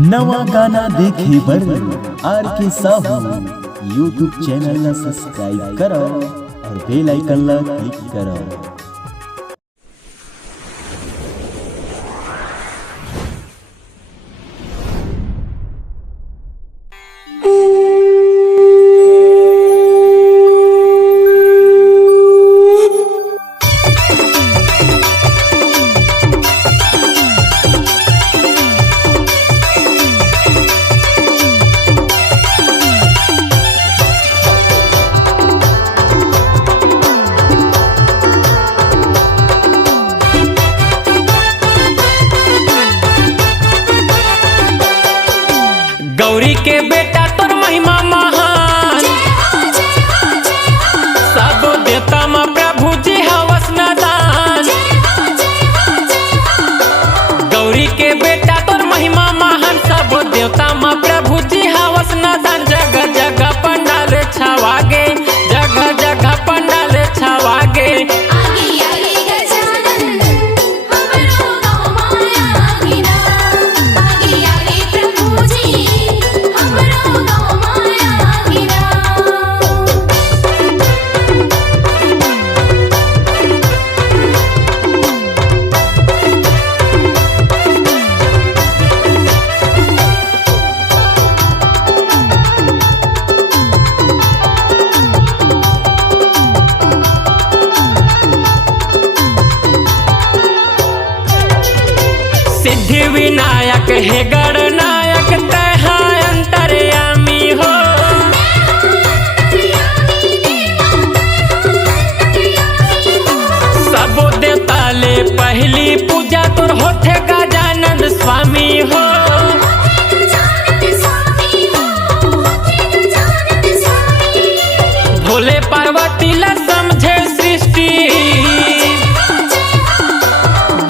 नवा गाना देखे बर आर के साहू यूट्यूब चैनल ला सब्सक्राइब करो और बेल आइकन ला क्लिक करो। गौरी के बेटा तोर महिमा महान, सब देवता में प्रभु जी हवस न दान। गौरी के बेटा तोर महिमा महान, सब देवता में प्रभु जी हवस न दान। जगह जगह पंडाल छवागे, जगह जगह पंडाल छवागे। सिद्धि विनायक हे गणनायक तहा अंतर्यामी हो। सबो देवता ले पहली पूजा तोर होठे गजानंद स्वामी हो। भोले पार्वती ला समझे सृष्टि,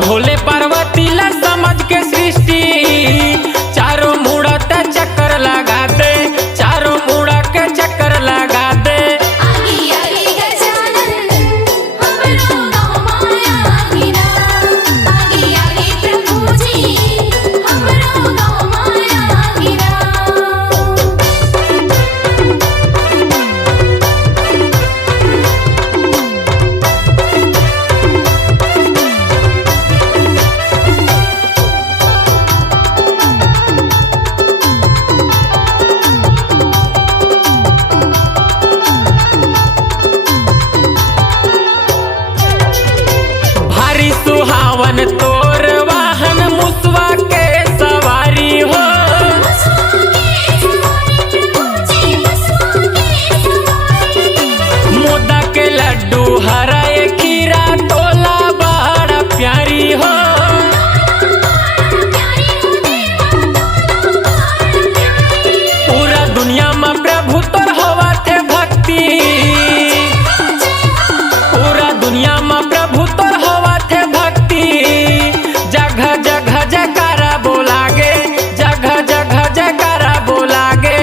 भोले पार्वती ला समझ के सृष्टि। चारों मुड़ा ते चक्कर लगा दे, चारों मुड़ा के चक्कर लगा दे। सुहावन तोर वाहन मुसवा के सवारी हो। मोदा के लड्डू हराए खीरा तोला बड़ा प्यारी हो। पूरा दुनिया में प्रभु तोर होवा थे भक्ति, पूरा दुनिया में प्रभु तोर होवा थे भक्ति। जगह जगह जयकारा बोलागे, जगह जगह जयकारा बोलागे।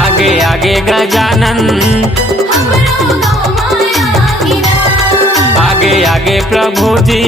आगे आगे गजानन, आगे आगे प्रभु जी।